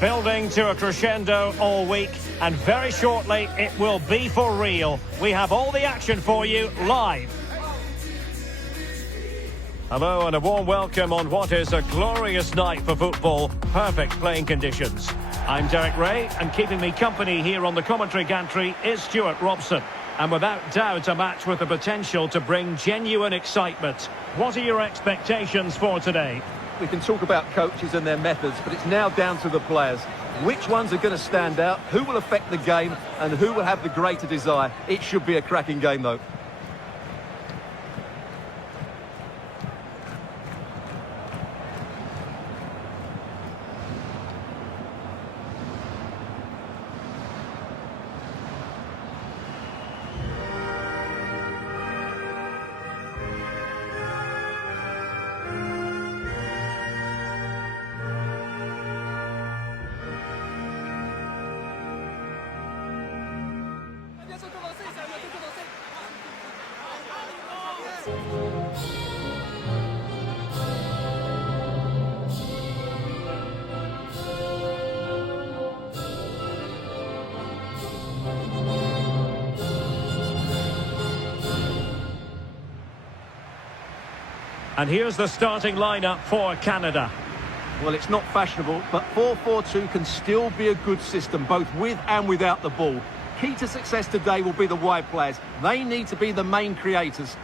Building to a crescendo all week, and very shortly it will be for real. We have all the action for you live. Hello and a warm welcome on what is a glorious night for football. Perfect playing conditions. I'm Derek Ray, and keeping me company here on the commentary gantry is Stuart Robson. And without doubt, a match with the potential to bring genuine excitement. What are your expectations for today? We can talk about coaches and their methods, but it's now down to the players. Which ones are going to stand out, who will affect the game, and who will have the greater desire? It should be a cracking game, though. And here's the starting lineup for Canada. Well, it's not fashionable, but 4-4-2 can still be a good system, both with and without the ball. Key to success today will be the wide players. They need to be the main creators.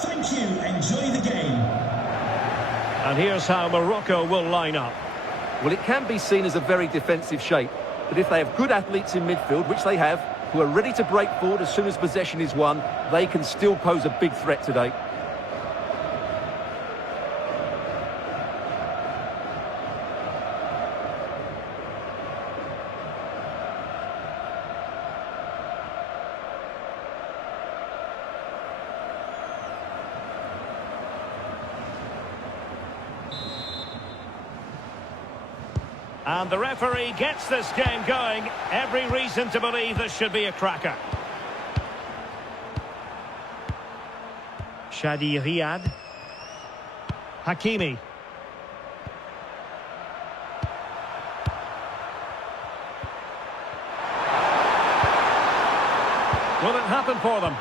Thank you. Enjoy the game. And here's how Morocco will line up. Well, it can be seen as a very defensive shape, but if they have good athletes in midfield, which they have, who are ready to break forward as soon as possession is won, they can still pose a big threat today. And the referee gets this game going. Every reason to believe this should be a cracker. Shadi Riyad. Hakimi. Will it happen for them?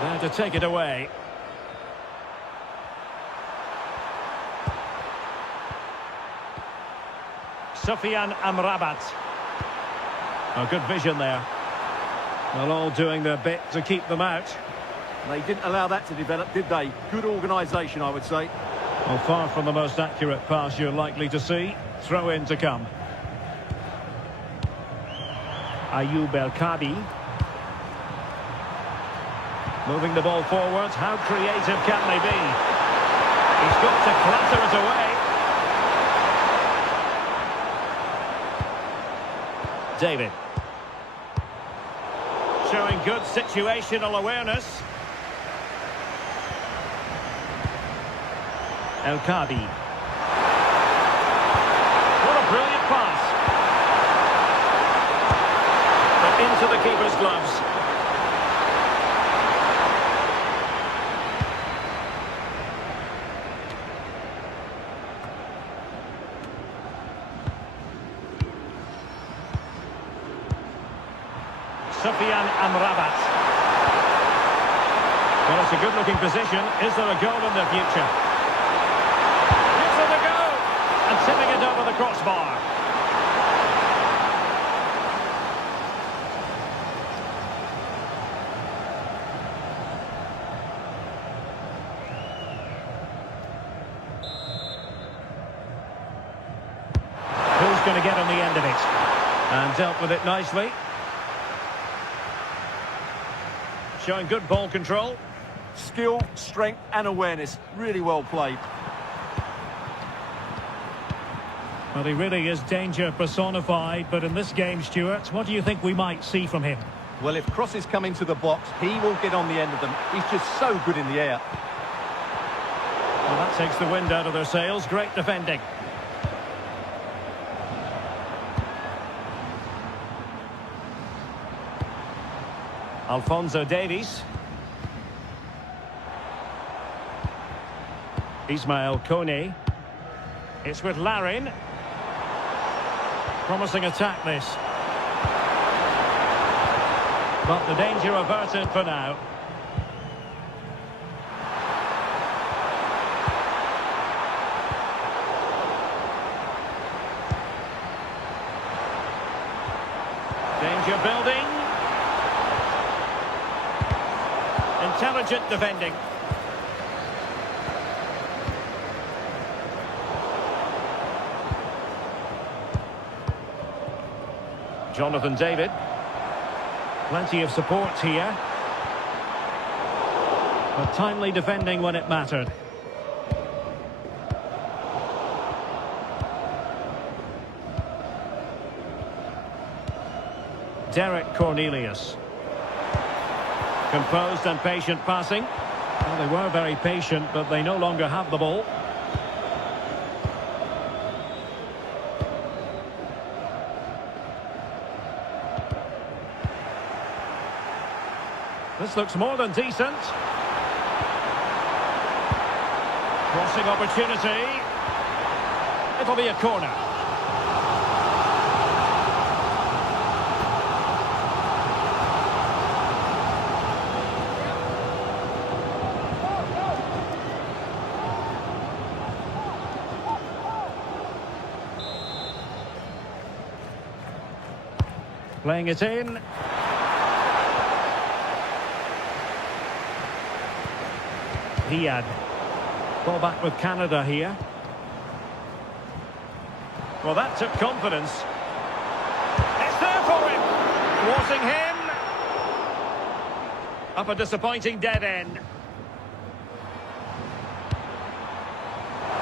There to take it away. Sufyan Amrabat. Oh, good vision there. Well, all doing their bit to keep them out. They didn't allow that to develop, did they? Good organisation, I would say. Well, far from the most accurate pass you're likely to see. Throw in to come. Ayoub El-Kabi. Moving the ball forwards. How creative can they be? He's got to clatter it away. David. Showing good situational awareness. El-Kabi. What a brilliant pass. But into the keeper's gloves. Sufyan Amrabat. Well, it's a good-looking position. Is there a goal in the future? Gives it a go! And tipping it over the crossbar. Who's going to get on the end of it? And dealt with it nicely. Showing good ball control. Skill, strength and awareness. Really well played. Well, he really is danger personified, but in this game, Stuart, what do you think we might see from him? Well, if crosses come into the box, he will get on the end of them. He's just so good in the air. Well, that takes the wind out of their sails. Great defending. Alphonso Davies. Ismail Kone. It's with Larin. Promising attack, this. But the danger averted for now. Danger building. Intelligent defending. Jonathan David. Plenty of support here. But timely defending when it mattered. Derek Cornelius. Composed and patient passing. Well, they were very patient, but they no longer have the ball. This looks more than decent. Crossing opportunity. It'll be a corner. Playing it in. Diad. Ball back with Canada here. Well, that took confidence. It's there for him. Thwarting him. Up a disappointing dead end.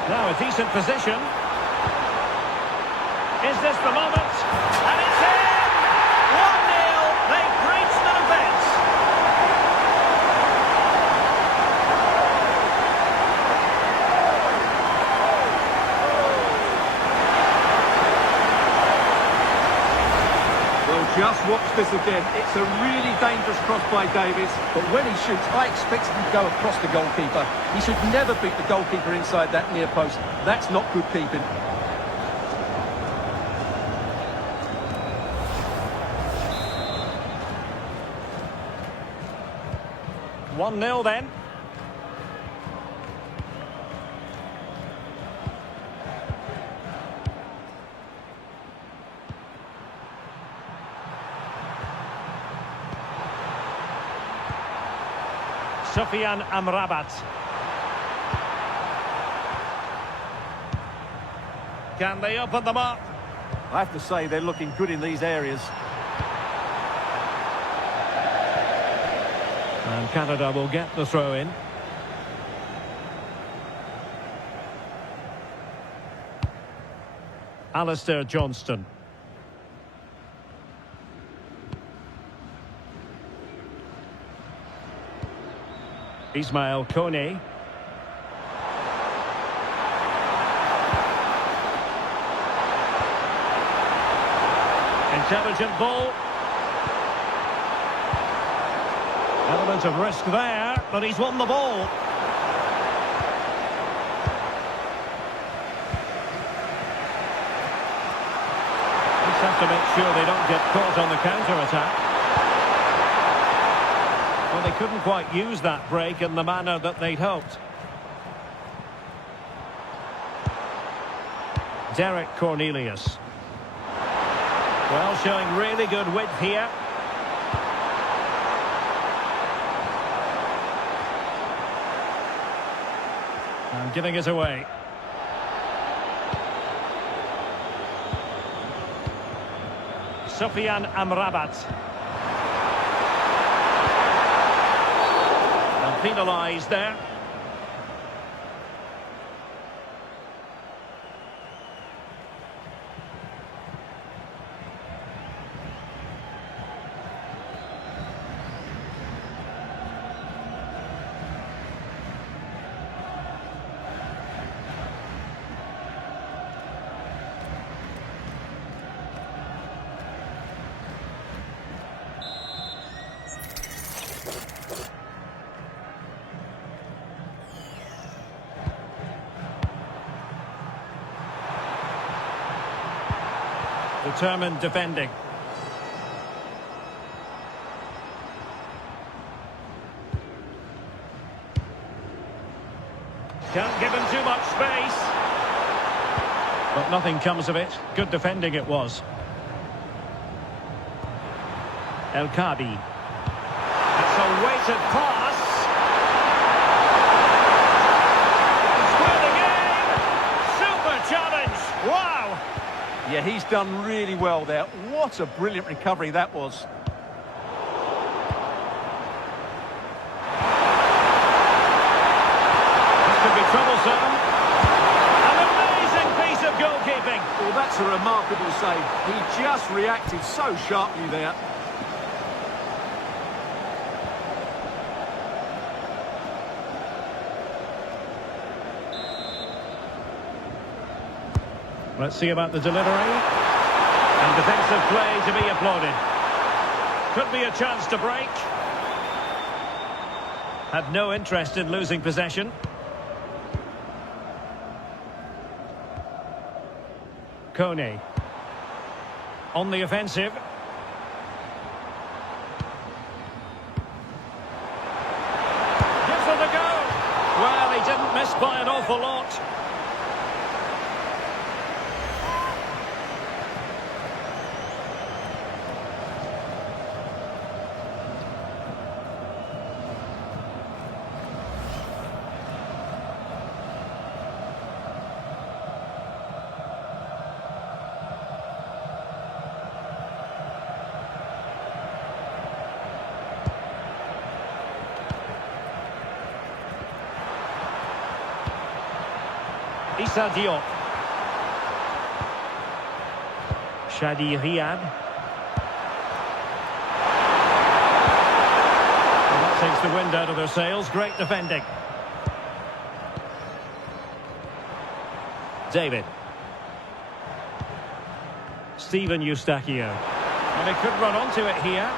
Now a decent position. Is this the moment? And it's in! 1-0. They've breached the defence. Just watch this again. It's a really dangerous cross by Davies, but when he shoots, I expect him to go across the goalkeeper. He should never beat the goalkeeper inside that near post. That's not good keeping. One 0 then. Sofian Amrabat. Can they open them up? I have to say they're looking good in these areas. And Canada will get the throw in. Alistair Johnston. Ismail Kone. Intelligent ball. Element of risk there, but he's won the ball. Just have to make sure they don't get caught on the counter-attack. Well, they couldn't quite use that break in the manner that they'd hoped. Derek Cornelius. Well, showing really good width here. And giving it away. Sofian Amrabat. penalised there. Determined defending. Can't give him too much space. But nothing comes of it. Good defending it was. El Kadi. It's a weighted pass. Square the game. Super challenge. Wow. Yeah, he's done really well there. What a brilliant recovery that was. This could be troublesome. An amazing piece of goalkeeping. Well, that's a remarkable save. He just reacted so sharply there. Let's see about the delivery. And defensive play to be applauded. Could be a chance to break. Had no interest in losing possession. Kone. On the offensive. Gives it a go. Well, he didn't miss by an awful lot. Issa Diop. Shadi Riyad. Well, that takes the wind out of their sails. Great defending. David. Steven Eustachio. And he could run onto it here.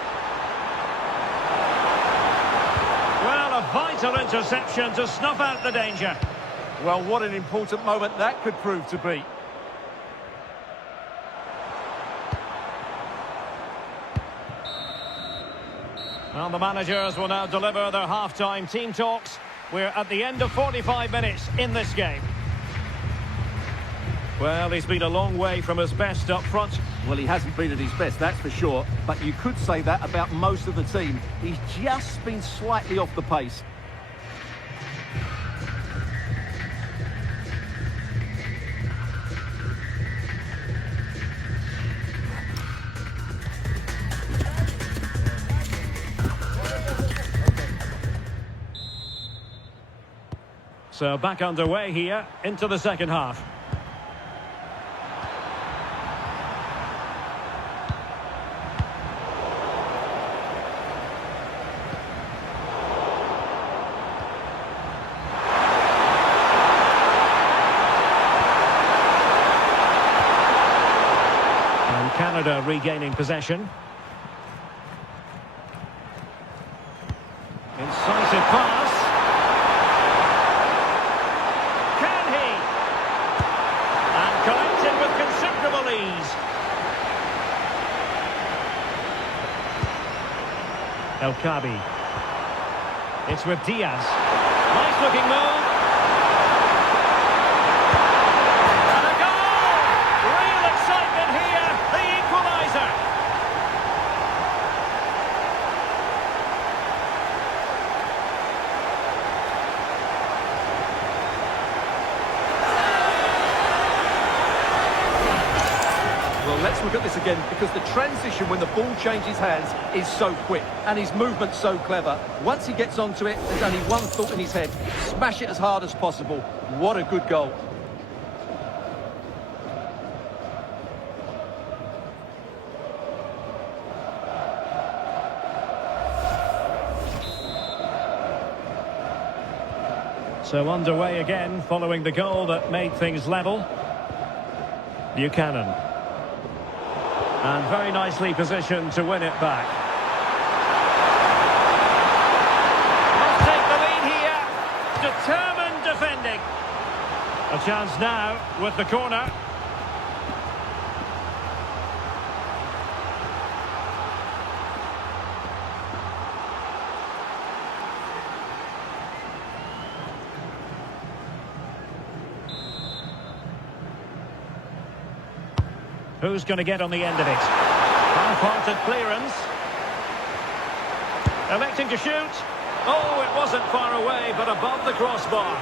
Well, a vital interception to snuff out the danger. Well, what an important moment that could prove to be. Well, the managers will now deliver their half-time team talks. We're at the end of 45 minutes in this game. Well, he's been a long way from his best up front. Well, he hasn't been at his best, that's for sure. But you could say that about most of the team. He's just been slightly off the pace. So back underway here into the second half. And Canada regaining possession. Incisive pass. Collected with considerable ease. El Kadi. It's with Diaz. Nice looking move. And a goal! Real excitement here. The equaliser. Let's just look at this again, because the transition when the ball changes hands is so quick and his movement's so clever. Once he gets onto it, there's only one thought in his head: smash it as hard as possible. What a good goal. So underway again, following the goal that made things level. Buchanan. And very nicely positioned to win it back. Must take the lead here. Determined defending. A chance now with the corner. Who's going to get on the end of it? Half-hearted clearance. Electing to shoot. Oh, it wasn't far away, but above the crossbar.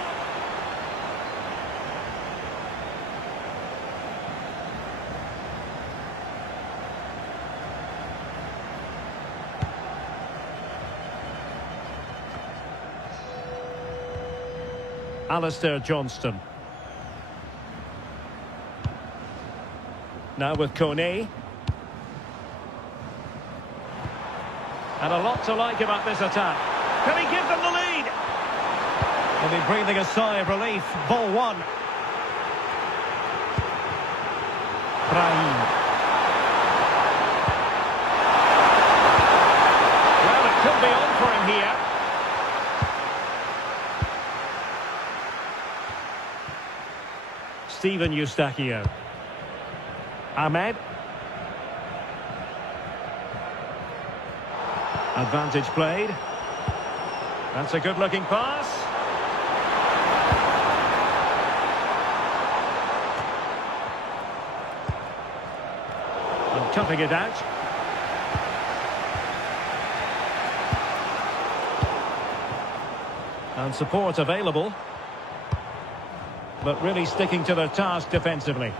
Alistair Johnston. Now with Kone. And a lot to like about this attack. Can he give them the lead? They'll be breathing a sigh of relief. Ball one. Brahim. Well, it could be on for him here. Steven Eustachio. Ahmed. Advantage played. That's a good-looking pass. And cutting it out. And support available. But really sticking to their task defensively.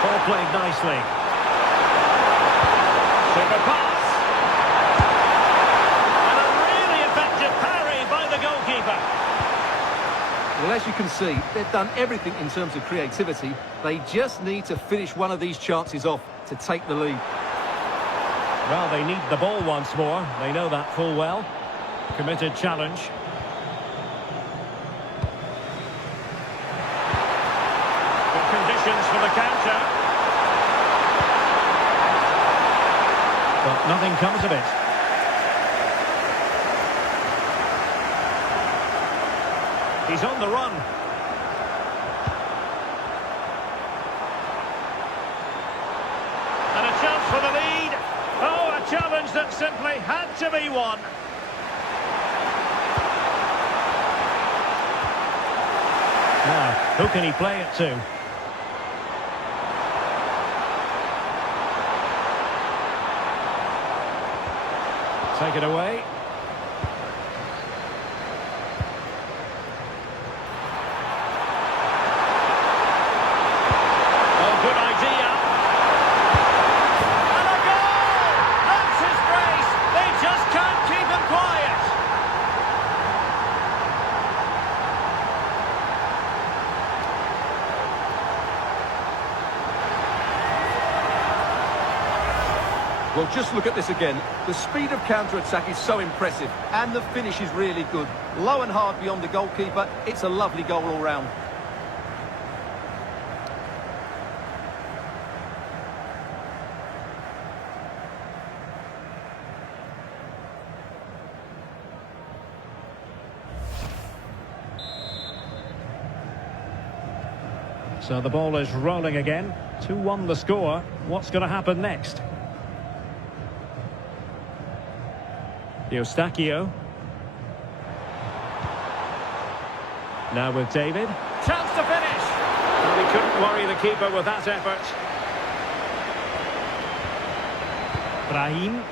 All played nicely. Super pass. And a really effective parry by the goalkeeper. Well, as you can see, they've done everything in terms of creativity. They just need to finish one of these chances off to take the lead. Well, they need the ball once more. They know that full well. Committed challenge. Good conditions for the counter. But nothing comes of it. He's on the run. And a chance for the lead. Oh, a challenge that simply had to be won. Now, who can he play it to? Take it away. Oh, good idea. And a goal! That's his brace. They just can't keep him quiet. Well, just look at this again. The speed of counter-attack is so impressive, and the finish is really good. Low and hard beyond the goalkeeper. It's a lovely goal all round. So the ball is rolling again. 2-1 the score. What's going to happen next? Eustachio. Now with David. Chance to finish! And he couldn't worry the keeper with that effort. Brahim.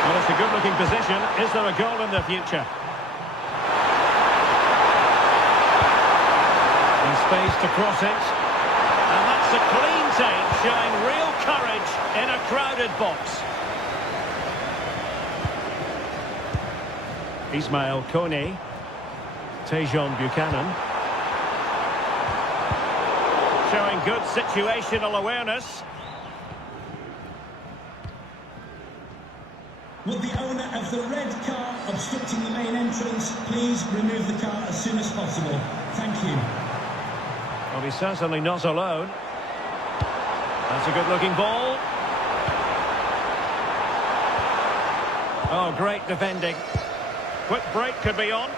Well, it's a good-looking position. Is there a goal in the future? space to cross it. And that's a clean take, showing real courage in a crowded box. Ismail Kone. Tejon Buchanan. Showing good situational awareness. Would the owner of the red car obstructing the main entrance please remove the car as soon as possible? Thank you. Well, he's certainly not alone. That's a good-looking ball. Oh, great defending. Quick break could be on.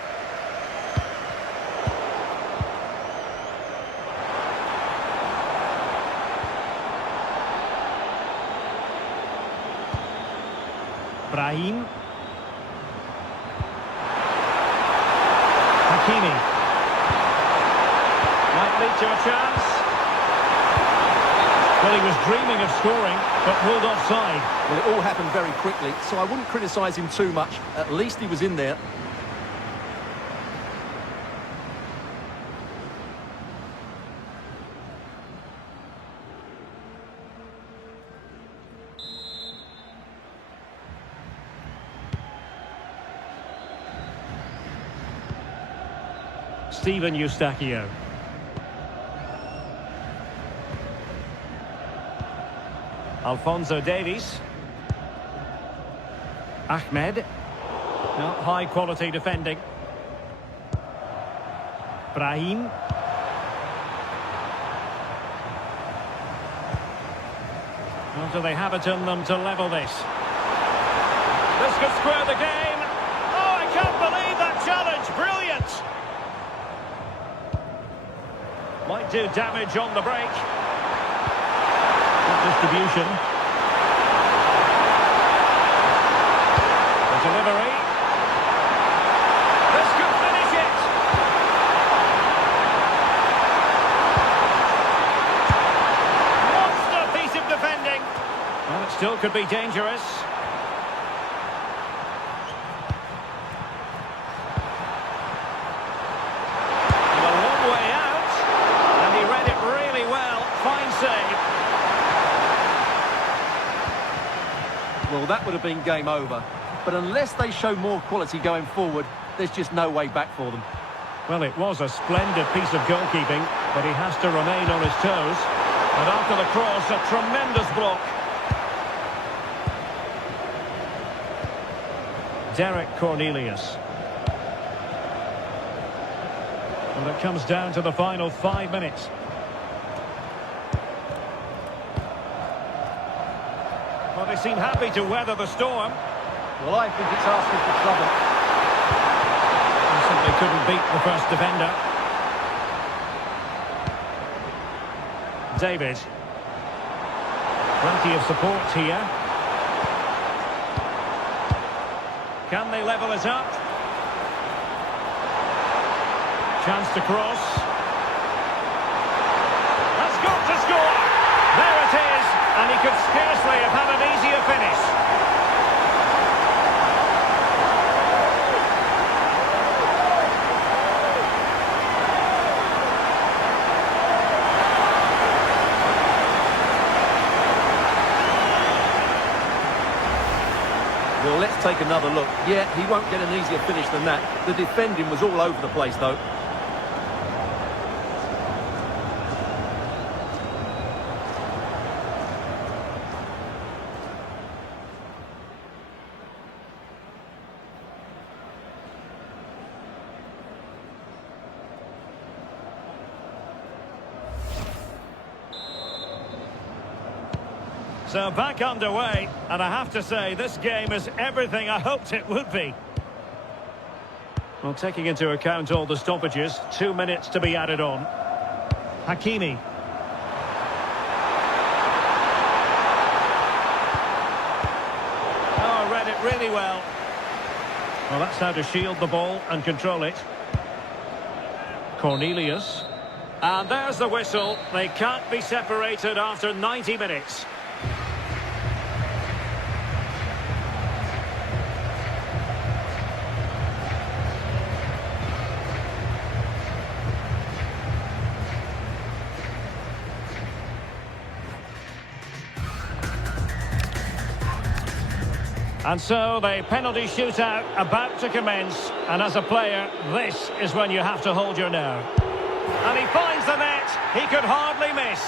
Brahim. Hakimi. Might lead to a chance. Well, he was dreaming of scoring, but ruled offside. Well, it all happened very quickly, so I wouldn't criticise him too much. At least he was in there. Steven Eustachio. Alphonso Davies. Ahmed. No, high quality defending. Brahim. Well, do they have it in them to level this? This could square the game. Oh, I can't believe that challenge. Brilliant. Might do damage on the break. Good distribution. The delivery. This could finish it. Monster piece of defending. Well, it still could be dangerous. Well, that would have been game over. But unless they show more quality going forward, there's just no way back for them. Well, it was a splendid piece of goalkeeping, but he has to remain on his toes. And after the cross, a tremendous block. Derek Cornelius. And it comes down to the final 5 minutes. Well, they seem happy to weather the storm. Well, I think it's asking for trouble. They simply couldn't beat the first defender. David. Plenty of support here. Can they level it up? Chance to cross. That's got to score! There it is! And he could scarcely have had an easier finish. Well, let's take another look. Yeah, he won't get an easier finish than that. The defending was all over the place, though. So back underway, and I have to say, this game is everything I hoped it would be. Well, taking into account all the stoppages, 2 minutes to be added on. Hakimi. Oh, read it really well. Well, that's how to shield the ball and control it. Cornelius. And there's the whistle. They can't be separated after 90 minutes. And so the penalty shootout about to commence. And as a player, this is when you have to hold your nerve. And he finds the net. He could hardly miss.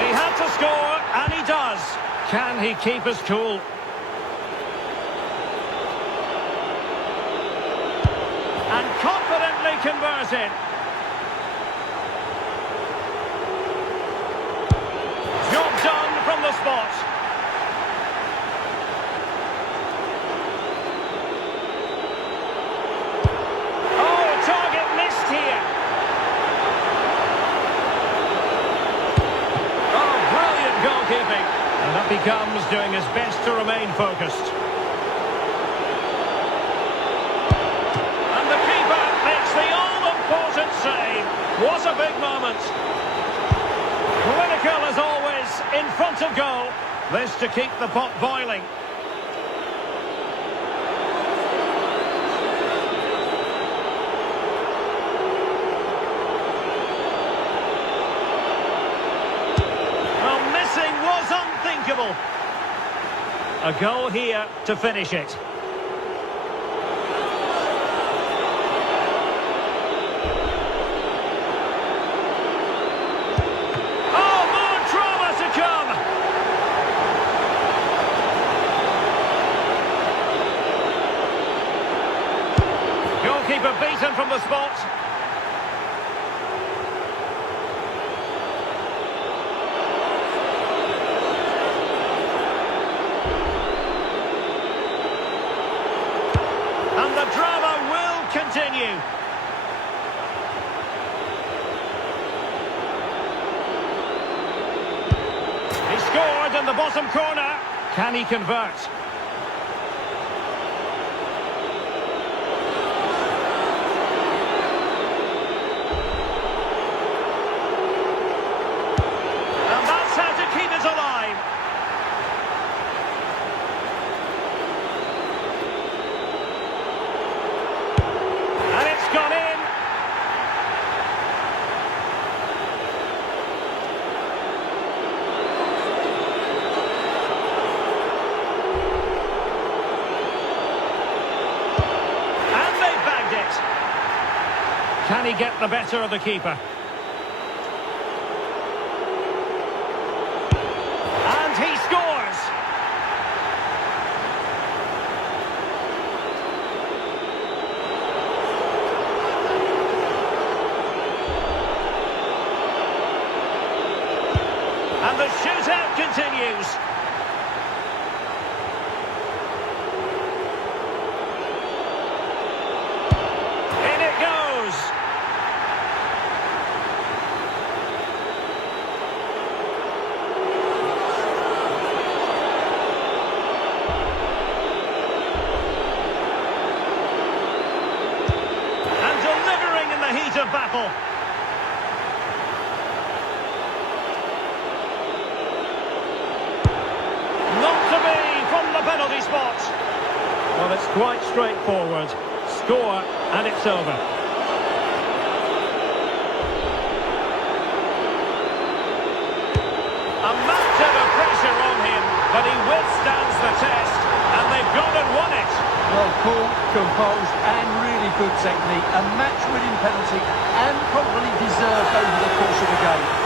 He had to score, and he does. Can he keep his cool? And confidently converted. Job done from the spot. Oh, target missed here. Oh, brilliant goalkeeping. And up he comes, doing his best to remain focused. And the keeper makes the all-important save. What a big moment. Clinical as always, in front of goal. This to keep the pot boiling. Well, missing was unthinkable. A goal here to finish it. Goalkeeper beaten from the spot. And the drama will continue. He scored in the bottom corner. Can he convert? Gone in. And they bagged it. Can he get the better of the keeper? And he scores. And the shootout continues. In it goes. And delivering in the heat of battle. Penalty spot. Well, it's quite straightforward. Score and it's over. A mountain of pressure on him, but he withstands the test, and they've gone and won it. Well, cool, composed, and really good technique. A match-winning penalty, and probably deserved over the course of the game.